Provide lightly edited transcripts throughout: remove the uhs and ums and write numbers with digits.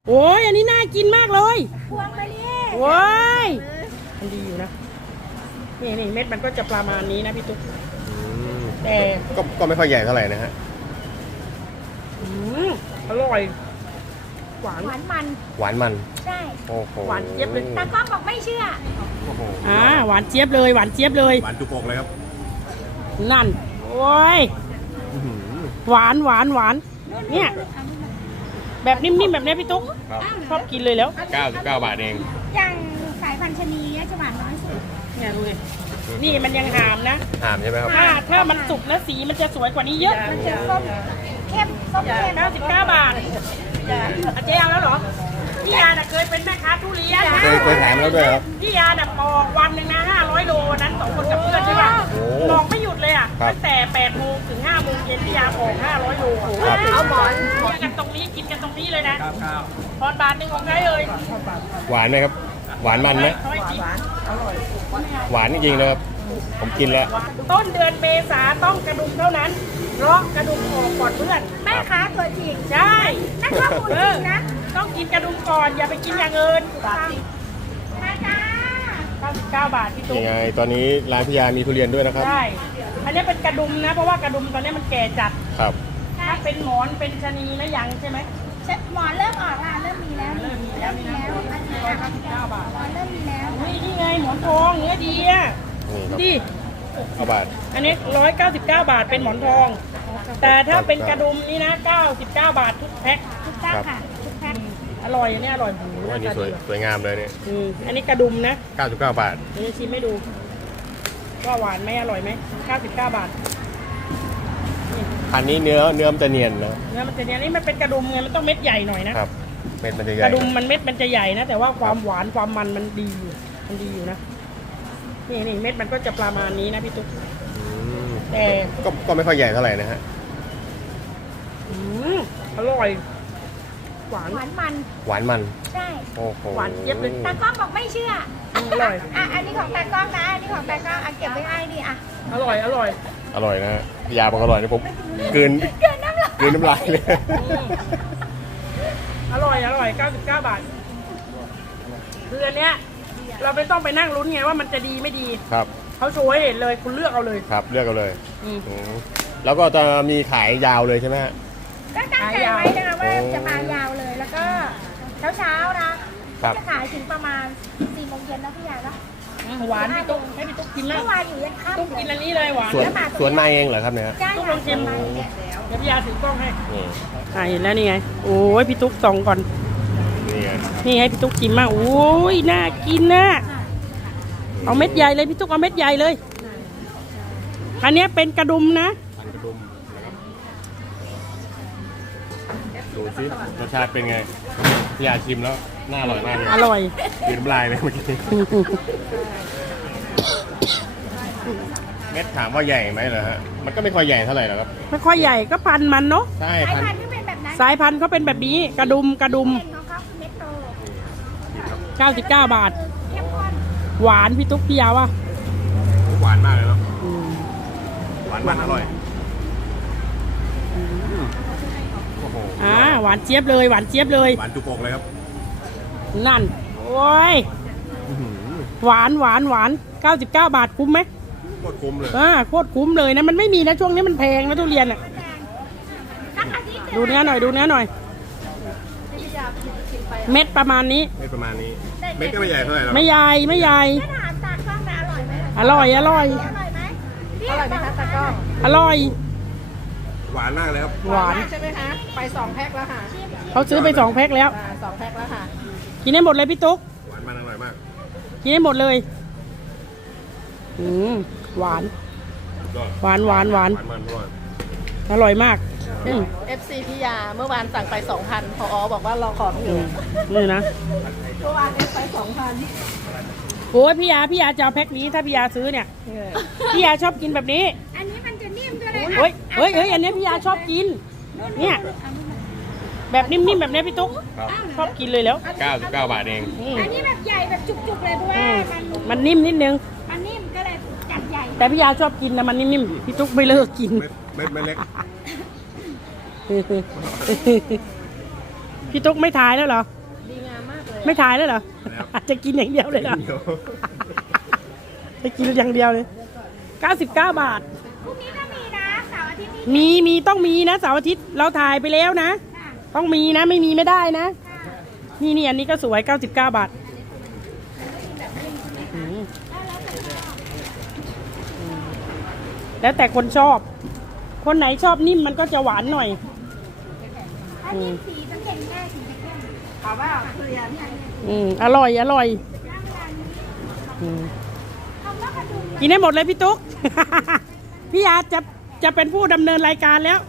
โอ้ยอันนี้น่ากินมากเลยพวงมาเนี่ยโอ้ยมันดีอยู่นะนี่เม็ดมันก็จะประมาณนี้นะพี่ตุ๊กแต่ก็ไม่ค่อยใหญ่เท่าไหร่นะฮะอร่อยหวานมันใช่โอ้โหหวานเจี๊ยบเลยแต่ก็บอกไม่เชื่อโอ้โหหวานเจี๊ยบเลยหวานเจี๊ยบเลยหวานจุกอกเลยครับนั่นโอ้ยหวานเนี่ยแบบนิ่มๆแบบนี้พี่ตุ๊กชอบกินเลยแล้ว 99 บาทเองอย่างสายพันธุ์ชะนีจะหวานน้อยสุดเนี่ยดูเลยนี่มันยังหามนะหามใช่ไหมครับถ้ามันสุกแล้วสีมันจะสวยกว่านี้เยอะมันจะส้มเข้ม 99 บาทเจ๊เอาแล้วเหรอพี่ยาเคยเป็นแม่ค้าทุเรียนเคยถามแล้วด้วยครับพี่ยาปอกวันหนึ่งนะ500 โลนั้น2 คนกับเพื่อนใช่ป่ะปอกไม่หยุดเลยอ่ะตั้งแต่8 โมงถึง5 โมงเย็นพี่ยาปอก500 โลเอาหมอนกันตรงนี้กินกันตรงนี้เลยนะตอนบาทหนึ่งของใครเลยหวานไหมครับหวานมันไหมหวานจริงๆนะครับผมกินแล้วต้นเดือนเมษาต้องกระดุมเท่านั้นเพราะกระดุมออกก่อนเพื่อนแม่ค้าตัวจริงใช่นั่นข้อมูลจริงนะต้องกินกระดุมก่อนอย่าไปกินอย่างอื่น99 บาทพี่ตุ๊กยังไงตอนนี้ร้านพิยามีทุเรียนด้วยนะครับใช่อันนี้เป็นกระดุมนะเพราะว่ากระดุมตอนนี้มันแก่จัดครับถ้าเป็นหมอนเป็นชะนีนะยังใช่ไหมหมอนเริ่มออกแล้วเริ่มมีแล้วนี่นะ199 บาทเริ่มมีแล้วนี่ไงหมอนทองเนื้อดีอ่ะดีเอาบาทอันนี้199 บาทเป็นหมอนทองแต่ถ้าเป็นกระดุมนี่นะ99 บาททุกแพ็คทุกแพ็คค่ะทุกแพ็คอร่อยอันนี้อร่อยอันนี้สวยงามเลยเนี่ยอันนี้กระดุมนะ 99 บาทนี่ชิมให้ดูว่าหวานไหมอร่อยไหม99 บาทอันนี้เนื้อมันจะเนียนนะเนื้อมันจะเนียนนี่มันเป็นกระดุมไงมันต้องเม็ดใหญ่หน่อยนะครับเม็ดมันจะใหญ่กระดุมมันเม็ดมันจะใหญ่นะแต่ว่าความหวานความมันดีอยู่นะนี่เม็ดมันก็จะประมาณนี้นะพี่ตุ๊กแต่ก็ไม่ค่อยใหญ่เท่าไหร่นะฮะอร่อยหวานมันใช่โอ้โหหวานเจี๊ยบเลยตากล้องบอกไม่เชื่ออร่อยอันนี้ของตากล้องนะอันนี้ของตากล้องเก็บไว้ให้ดิอร่อยนะฮะยาบอกอร่อยนะผมกลืนน้ำลายเลยอร่อย99 บาทคืออันเนี้ยเราไม่ต้องไปนั่งลุ้นไงว่ามันจะดีไม่ดีครับเขาโชว์ให้เห็นเลยคุณเลือกเอาเลยครับเลือกเอาเลยแล้วก็จะมีขายยาวเลยใช่ไหมฮะก็ตั้งใจไว้นะคะว่าจะมายาวเลยแล้วก็เช้านะจะขายถึงประมาณ4 โมงเย็นนะพี่ยาละหวานพี่ตุ๊กให้พี่ตุ๊กกินแล้วเมื่อวานอยู่ยันค่ำตุ๊กกินอันนี้เลยหวานสวนนายเองเหรอครับเนี่ยตุ๊กลองชิมเดี๋ยวพี่ยาถือกล้องให้เห็นแล้วนี่ไงโอ้ยพี่ตุ๊กส่องก่อนนี่ให้พี่ตุ๊กกินมากโอ้ยน่ากินนะเอาเม็ดใหญ่เลยพี่ตุ๊กเอาเม็ดใหญ่เลยอันนี้เป็นกระดุมนะดูสิรสชาติเป็นไงพี่ยาชิมแล้วน่าอร่อยมากเลยอร่อยกินน้ำลายเลยเมื่อกี้เม็ดถามว่าใหญ่ไหมเหรอฮะมันก็ไม่ค่อยใหญ่เท่าไหร่หรอกครับไม่ค่อยใหญ่ก็พันมันเนาะใช่พันธุ์เป็นแบบนั้นสายพันธุ์เขาเป็นแบบนี้กระดุม99 บาทหวานพี่ตุ๊กพี่ยาว่ะหวานมากเลยเนาะหวานมันอร่อยหวานเจี๊ยบเลยหวานเจี๊ยบเลยหวานจุกอกเลยครับนั่นโอ้ยหวาน99 บาทคุ้มไหมโคตรคุ้มเลยโคตรคุ้มเลยนะมันไม่มีนะช่วงนี้มันแพงนะทุเรียนอ่ะดูเนื้อหน่อยเม็ดประมาณนี้เม็ดก็ไม่ใหญ่เท่าไหร่หรอกไม่ใหญ่ถามตากล้องนะอร่อยไหมอร่อยไหมคะตากล้องอร่อยหวานมากเลยครับหวานใช่ไหมคะไป2 แพ็คแล้วค่ะเขาซื้อไป2 แพ็คแล้ว 2 แพ็คแล้วค่ะกินได้หมดเลยพี่ตุ๊กหวานมันอร่อยมากกินได้หมดเลยหวานอร่อยมาก FC พี่ยาเมื่อวานสั่งไป 2,000 พอบอกว่าเราขอไม่อยู่นี่นะเมื่อวานไป 2,000 โอ้ยพี่ยาจะเอาแพ็คนี้ถ้าพี่ยาซื้อเนี่ยพี่ยาชอบกินแบบนี้อันนี้มันจะนิ่มด้วยเฮ้ยอันนี้พี่ยาชอบกินเนี่ยแบบนิ่มๆแบบนี้พี่ตุ๊กชอบกินเลยแล้ว 99 บาทเองอันนี้แบบใหญ่แบบจุกๆเลยเพราะว่ามันนิ่มนิดนึงมันนิ่มก็เลยจัดใหญ่แต่พี่ยาชอบกินนะมันนิ่มๆพี่ตุ๊กไม่เลิกกินเม็ดเล็กพี่ตุ๊กไม่ถ่ายแล้วเหรอดีงามมากเลยไม่ถ่ายแล้วเหรอ จะกินอย่างเดียวเลยเหรอ จะกินอย่างเดียวเลย 99 บาทพรุ่งนี้ก็มีนะเสาร์อาทิตย์นี้มีต้องมีนะเสาร์อาทิตย์เราถ่ายไปแล้วนะค่ะต้องมีนะไม่มีไม่ได้นะ นี่อันนี้ก็สวย 99 บาทอืมแล้วแต่คนชอบ คนไหนชอบนิ่มมันก็จะหวานหน่อยอันนี้สีสังเกตง่ายสีจะเข้มเอาว่าทุเรียนเนี่ยอร่อยน้ำมันอืมคำว่ากระดุมกินให้หมดเลยพี่ตุ๊ก พี่ยาจะเป็นผู้ดำเนินรายการแล้ว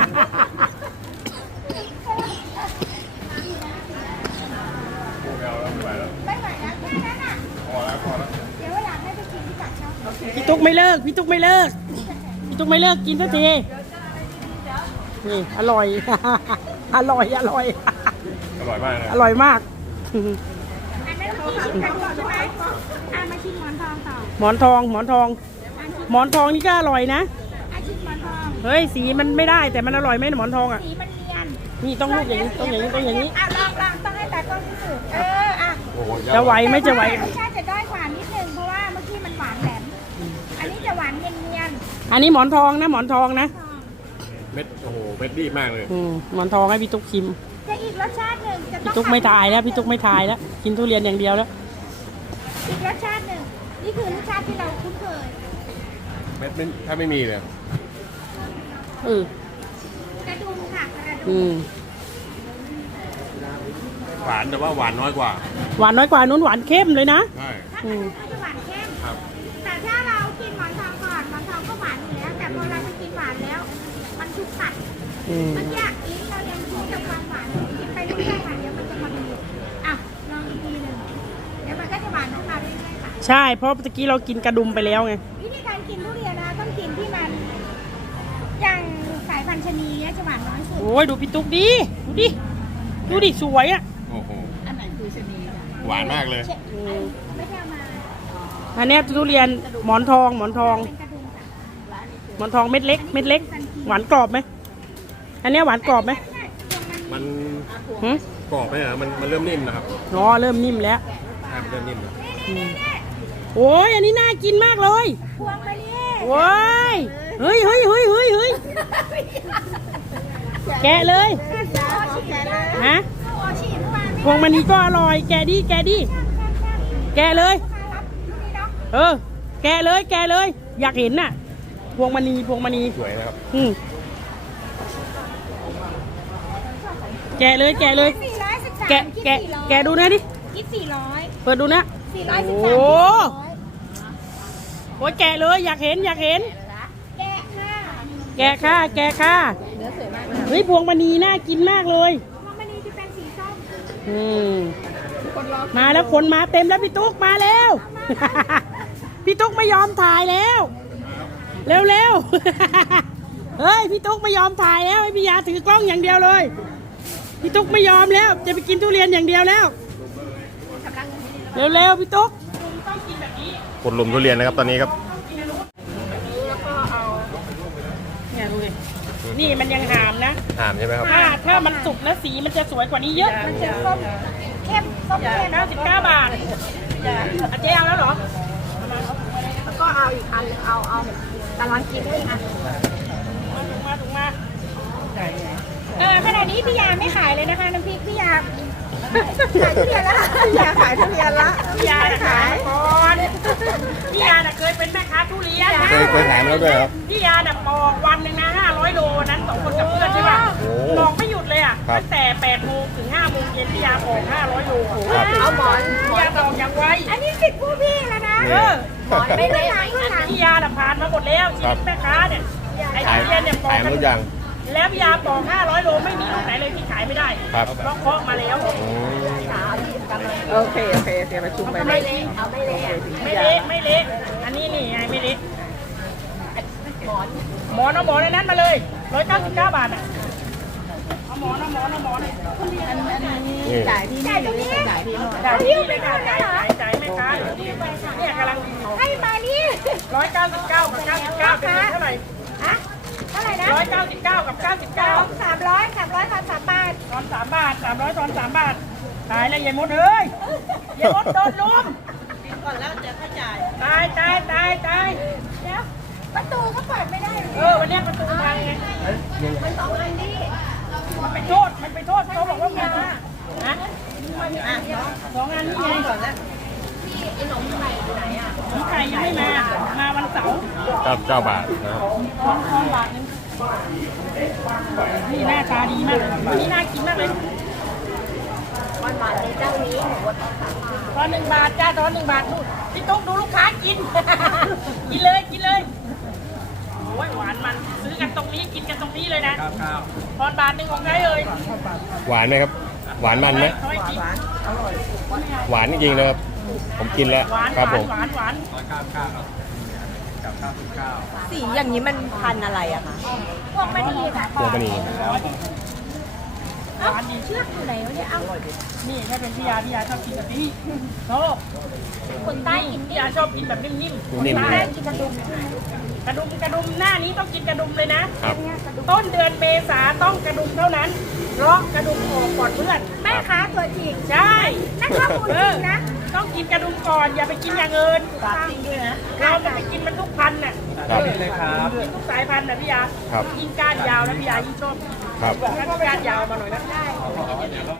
ไม่ไหวนะแค่นั้นอ่ะพอแล้วเดี๋ยววันหลังให้ไปกินที่จัดเขาพี่ตุ๊กไม่เลิกพี่ตุ๊กไม่เลิกพี่ตุ๊กไม่เลิกกินสักทีนี่อร่อย อร่อยอร่อยมากเลยอร่อยมากอันนั้นเมื่อกี้ชิมกันก่อนใช่ไหมมาชิมหมอนทองต่อหมอนทองหมอนทอง หมอนทองนี่ก็อร่อยนะชิมหมอนทองเฮ้ยสีมันไม่ได้แต่มันอร่อยไหมหมอนทองอ่ะสีมันเนียนนี่ต้องลูกอย่างนี้ต้องอย่างนี้ต้องอย่างนี้ลองต้องให้ตากล้องพิสูจน์โอ้โหจะไหวไหมจะไหวรสชาติจะด้อยกว่านิดนึงเพราะว่าเมื่อกี้มันหวานแหลม อันนี้จะหวานเนียนอันนี้หมอนทองนะหมอนทองนะเม็ดโอ้โหเม็ดดีมากเลยหมอนทองให้พี่ตุ๊กชิมจะอีกรสชาติหนึ่งจะต้พี่องตุ๊กไม่ทายแล้วพี่ตุ๊กไม่ทายแล้วกินทุเรียนอย่างเดียวแล้วอีกรสชาติหนึ่งนี่คือรสชาติที่เราคุ้นเคยเม็ดถ้าไม่มีเลยเออกระดุมค่ะกระดุอืมมหวานแต่ว่าหวานน้อยกว่าหวานน้อยกว่านู้นหวานเข้มเลยนะใช่ถ้าเป็นก็จะหวานเข้มครับแต่ถ้าเรากินหมอนทองก่อนหมอนทองก็หวานอยู่แล้วแต่พอเราไปกินหวานแล้ว มันถูกตัดอืมเมื่อกี้อิงเรายังคิดกับความหวานกินไปเรื่อยๆค่ะเดี๋ยวมันจะมาดูอ่ะลองอีกทีหนึ่งเดี๋ยวมันก็จะหวานของเราเรื่อยๆค่ะใช่เพราะตะกี้เรากินกระดุมไปแล้วไงวิธีการกินทุเรียนนะต้องกินที่มันอย่างสายพันธุ์ชะนีเนี่ยจะหวานน้อยสุดโอ้ยดูพี่ตุ๊กดิดูดิดูดิสวยอ่ะโอ้โหอันไหนคือชะนีค่ะหวานมากเลยไม่ใช่เอามาอันเนี้ยทุเรียนหมอนทองหมอนทองเป็นกระดุมค่ะหมอนทองเม็ดเล็กเม็ดเล็ก หวานกรอบไหมอันเนี้ยหวานกรอบไหมมันหึกรอบไหมเหรอมันเริ่มนิ่มนะครับอ๋อเริ่มนิ่มแล้วใช่มันเริ่มนิ่มแล้วโอ้ยอันนี้น่ากินมากเลยพวงมะลิโอ้ยเฮ้ยแกะเลย ฮะโอชิเมื่อวานพวงมณีก็อร่อยแกะดิแกะดิแกะเลยรับนี่เนาะเออ แกะเลยแกะเลย อยากเห็นน่ะ พวงมณีพวงมณีสวยนะครับแกะเลยแกะเลย 413 แกะแกะดูนะดิคิด400 เปิดดูนะ 413 โอ้ โอ้ยแกะเลยอยากเห็นอยากเห็นแกะค่ะแกะค่ะแกะค่ะเนื้อสวยมากเลยเฮ้ยพวงมณีน่ากินมากเลยพวงมณีจะเป็นสีส้มอืมคนรอมาแล้วคนมาเต็มแล้วพี่ตุ๊กมาแล้ว พี่ตุ๊กไม่ยอมถ่ายแล้ว เร็วๆ เฮ้ยพี่ตุ๊กไม่ยอมถ่ายแล้วให้พี่ยาถือกล้องอย่างเดียวเลย พี่ตุ๊กไม่ยอมแล้ว จะไปกินทุเรียนอย่างเดียวแล้ว เร็วๆพี่ตุ๊กคนลุมทุเรียนนะครับตอนนี้ครับเนี่ยดูดินี่มันยังหามนะถามใช่ไหมครับถ้ามันสุกแล้วสีมันจะสวยกว่านี้เยอะมันจะส้มเข้มส้มเข้ม 99 บาทเจ๊เอาแล้วเหรอแล้วก็เอาอีกอันเอาแต่ลองกินด้วยค่ะมาถุงมาขณะนี้พี่ยาไม่ขายเลยนะคะน้ำพริกพี่ยาขายทุเรียนแล้วพี่ยาขายทุเรียนแล้วพี่ยาน่ะขายก่อนพี่ยาน่ะเคยเป็นแม่ค้าทุเรียนเคยถามแล้วด้วยครับพี่ยาน่ะปอกวันหนึ่งนะ500 โลนั้น2 คนกับเพื่อนใช่ป่ะโอ้ปอกไม่หยุดเลยอ่ะครับตั้งแต่8 โมงถึง 5 โมงเย็นพี่ยาปอก500 โลครับเอาหมอนพี่ยาปอกอย่างไวอันนี้สิทธิ์ผู้พี่แล้วนะเออหมอนไม่ได้ข้างหลังพี่ยาน่ะผ่านมาหมดแล้วชีวิตแม่ค้าเนี่ยไอ้ขายทุเรียนเนี่ยปอกขายกัมาน ทุกอย่างแล้วพี่ยาปอก500 โลไม่มีลูกไหนเลยที่ขายไม่ได้ครับเพราะเคาะมาแล้วโอเคเดี๋ยวประชุมไปไม่เละไม่เละอันนี้นี่ไงไม่เละหมอนเอาหมอนในนั้นมาเลย199 บาทอ่ะเอาหมอนเลยนี่จ่ายที่นี่หรือไม่จ่ายที่โน่นจ่ายที่เลยค่ะจ่ายแม่ค้าเนี่ยกำลังให้มานี่ 199 กับ 99เป็นเท่าไหร่อะเท่าไหร่ร่นะ 199กับ99 300ทอน3 บาททอน3 บาท300ทอน3 บาทตายแล้วยายมดเอ้ยยายมดโดนลุมก่อนแล้วจะเข้าจ่ายตายเดี๋ยวประตูก็เปิดไม่ได้วันนี้ประตูพังไงมัน2 อันนี่มันไปโทษเขาบอกว่ามันนะ2 อันนี่ไงก่อนแล้วพี่ไอ้หนมไข่อยู่ไหนอ่ะขนมไข่ยังไม่มาวันเสาร์ 9 บาทนะครับทอนบาทนึงนี่หน้าตาดีมากเลยวันนี้น่ากินมากเลยวันหวานในเจ้านี้หนูว่าต้องสั่งทอน1 บาทจ้าทอน1 บาทนู่นพี่ตุ๊กดูลูกค้ากิน กินเลยโอ้ยหวานมันซื้อกันตรงนี้กินกันตรงนี้เลยนะทอนบาทนึงของใครเอ่ยหวานไหมครับ หวานมันไหมเขาให้กินหวานจริงๆเลยครับผมกินแล้วหวานครับผมหวานสีอย่างนี้มันพันอะไรอะคะพวกไม่ดีค่ะตัวกระนีหวานดีเชือกอยู่ไหนวะเนี่ย เอ้านี่ถ้าเป็นพี่ยาชอบกินแบบนี้โอ้คนใต้กินพี่ยาชอบกินแบบนิ่มนิ่มๆๆใต้กินกระดุมกระดุมหน้านี้ต้องกินกระดุมเลยนะครับต้นเดือนเมษาต้องกระดุมเท่านั้นเพราะกระดุมออกก่อนเพื่อนแม่ค้าตัวจริงใช่นั่นข้อมูลจริงนะต้องกินกระดุมก่อนอย่าไปกินอย่างอื่นจริงด้วยนะเราจะไปกินมันทุกพันธุ์น่ะครับกินทุกสายพันธุ์น่ะพี่ยาครับยิ่งก้านยาวนะพี่ยายิ่งชอบครับก้านยาวมาหน่อยนะ